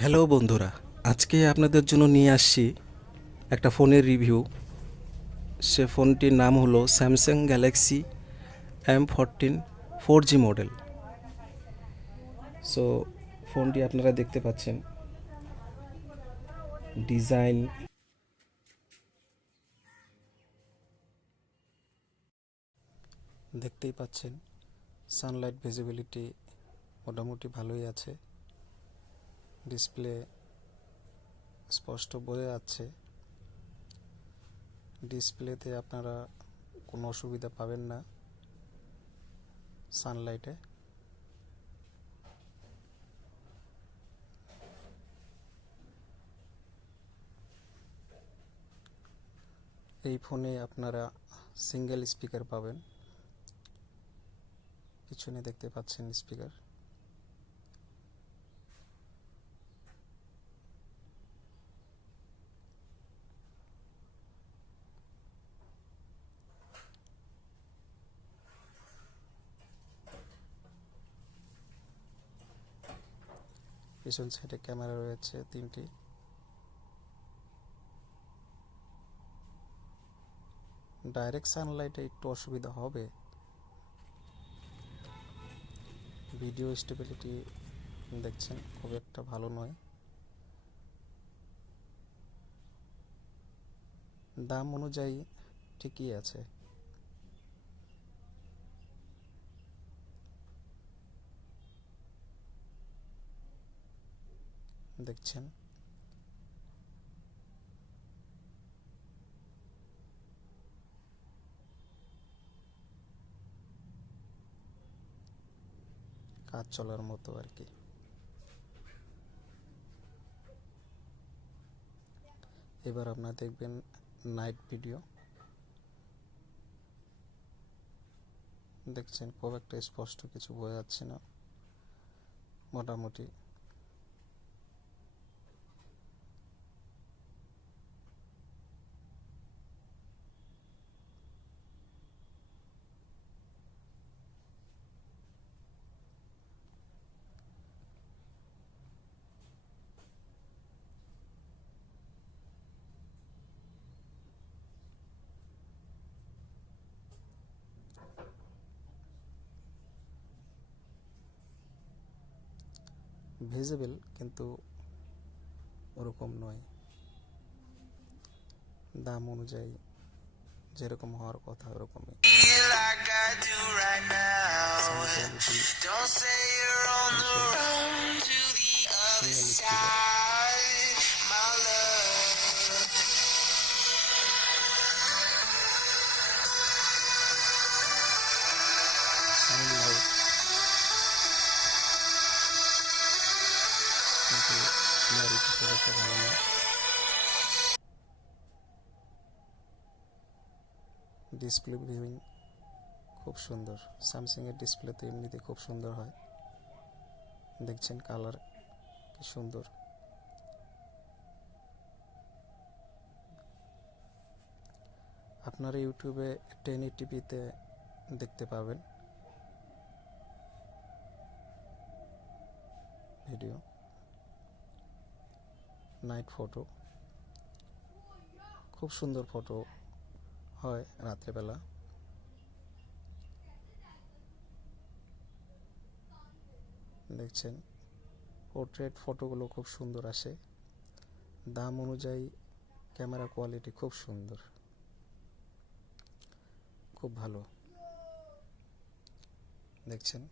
Hello বন্ধুরা, আজকে আপনাদের জন্য নিয়ে আসছি একটা ফোনের রিভিউ। সে ফোনটির নাম হলো Samsung Galaxy M14 4G model. So ফোনটি আপনারা দেখতে পাচ্ছেন, ডিজাইন দেখতেই পাচ্ছেন। সানলাইট ভিজিবিলিটি মোটামুটি ভালোই আছে। ডিসপ্লে স্পষ্ট বোঝা যাচ্ছে। ডিসপ্লেতে আপনারা কোনো অসুবিধা পাবেন না সানলাইটে। এই ফোনে আপনারা সিঙ্গেল স্পিকার পাবেন। পিছনে দেখতে পাচ্ছেন স্পিকার। পিছন সাইডে ক্যামেরা রয়েছে 3টি। ডাইরেক্ট সানলাইটে একটু অসুবিধা হবে। ভিডিও স্টেবিলিটি দেখছেন খুব একটা ভালো নয়। দাম অনুযায়ী ঠিকই আছে। দেখছেন কাজ চলার মতো আর কি। এবার আপনারা দেখবেন নাইট ভিডিও। দেখছেন খুব একটা স্পষ্ট কিছু বোঝা যাচ্ছে না, মোটামুটি। ভিজিবল কিন্তু ওরকম নয়। দাম অনুযায়ী যেরকম হওয়ার কথা ওরকমই। ডিসপ্লে ভিউইং খুব সুন্দর। স্যামসাংয়ের ডিসপ্লে তো এমনিতে খুব সুন্দর হয়। দেখছেন কালার কি সুন্দর। আপনারা ইউটিউবে 1080p-তে দেখতে পাবেন ভিডিও। নাইট ফটো খুব সুন্দর ফটো হয় রাত্রেবেলা। দেখছেন পোর্ট্রেট ফটোগুলো খুব সুন্দর আসে। দাম অনুযায়ী ক্যামেরা কোয়ালিটি খুব সুন্দর, খুব ভালো। দেখছেন